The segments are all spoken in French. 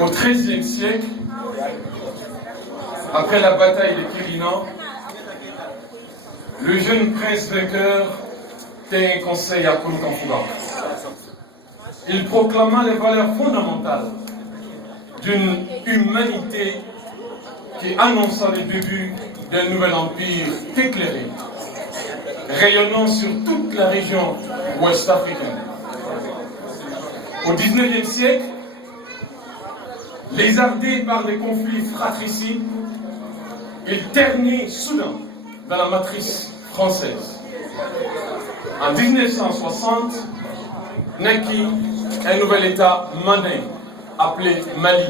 Au XIIIe siècle, après la bataille de Kirinan, le jeune prince vainqueur tint un conseil à Kouroukanfouba. Il proclama les valeurs fondamentales d'une humanité qui annonça le début d'un nouvel empire éclairé, rayonnant sur toute la région ouest-africaine. Au XIXe siècle, lézardé par des conflits fratricides, il ternit soudain dans la matrice française. En 1960, naquit un nouvel État mandin appelé Mali.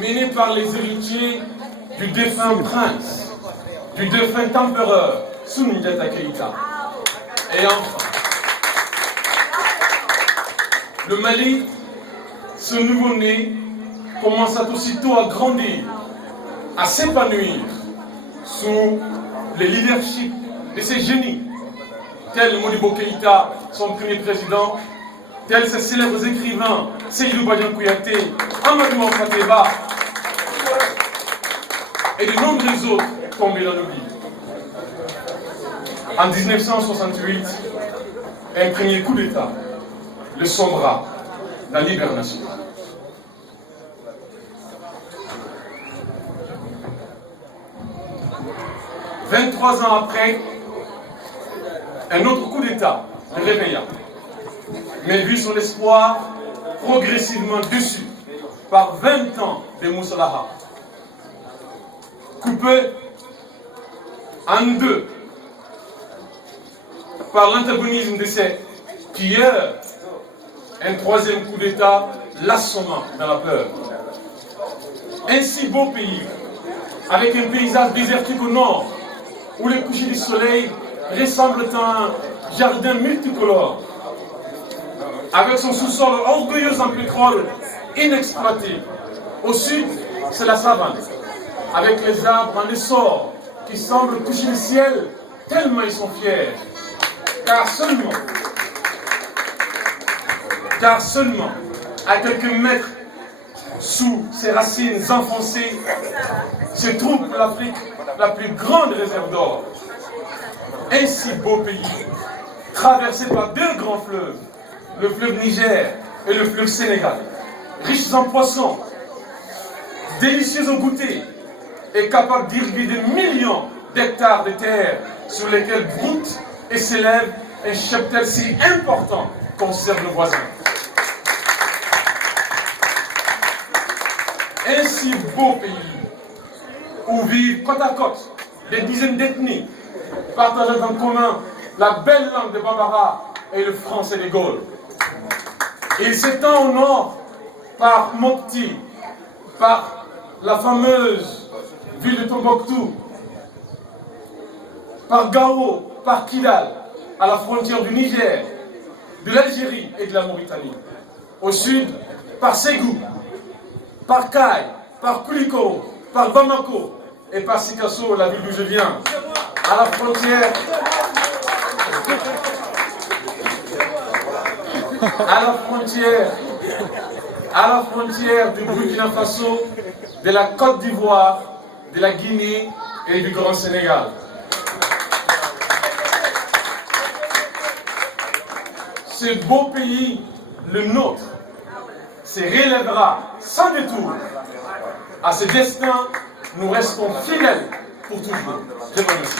Mené par les héritiers du défunt prince, du défunt empereur Soundiata Keïta. Et enfin, le Mali, ce nouveau-né, commença aussitôt à grandir, à s'épanouir sous le leadership de ces génies, tels Modibo Keïta, son premier président, tels ces célèbres écrivains, Seydou Badian Kouyaté, Amadou Fateba, et de nombreux autres tombés dans l'oubli. En 1968, un premier coup d'État le sombra dans l'hibernation. « 23 ans après, un autre coup d'État le réveilla, mais vit son espoir progressivement déçu par 20 ans de Moussalaha. Coupé en deux par l'antagonisme de ses pilleurs, un troisième coup d'État l'assommant dans la peur. Un si beau pays, avec un paysage désertique au nord, où les couchers du soleil ressemblent à un jardin multicolore, avec son sous-sol orgueilleux en pétrole inexploité. Au sud, c'est la savane, avec les arbres en essor qui semblent toucher le ciel tellement ils sont fiers. Car seulement à quelques mètres sous ces racines enfoncées se trouve l'Afrique, la plus grande réserve d'or. Un si beau pays, traversé par deux grands fleuves, le fleuve Niger et le fleuve Sénégal, riches en poissons, délicieux au goûter, et capable d'irriguer des millions d'hectares de terre sur lesquels broute et s'élève un cheptel si important qu'on serve le voisin. Un si beau pays où vivent côte à côte des dizaines d'ethnies, partageant en commun la belle langue de Bambara et le français de Gaulle. Il s'étend au nord par Mopti, par la fameuse ville de Tombouctou, par Gao, par Kidal, à la frontière du Niger, de l'Algérie et de la Mauritanie. Au sud, par Ségou, par Kaye, par Kouliko, par Bamako et par Sikasso, la ville d'où je viens, à la frontière, à la frontière du Burkina Faso, de la Côte d'Ivoire, de la Guinée et du Grand Sénégal. Ce beau pays, le nôtre, se relèvera sans détour. À ce destin, nous restons fidèles pour toujours. Je vous remercie.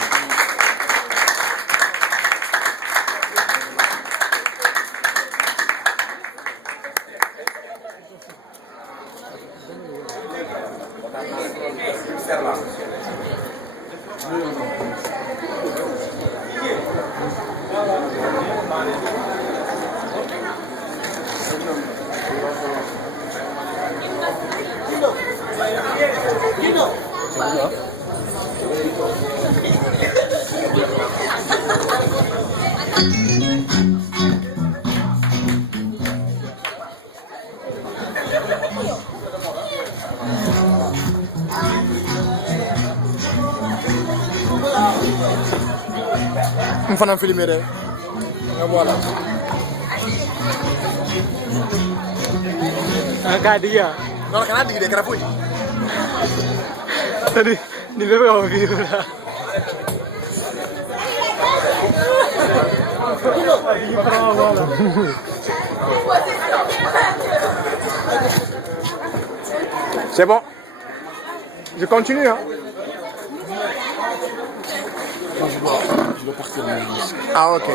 Mfana filmé de nga voilà Angkat dia. Non, kan ada dia kerapu. Tadi di bawah video lah. C'est bon. Je continue, hein. Ah, ok.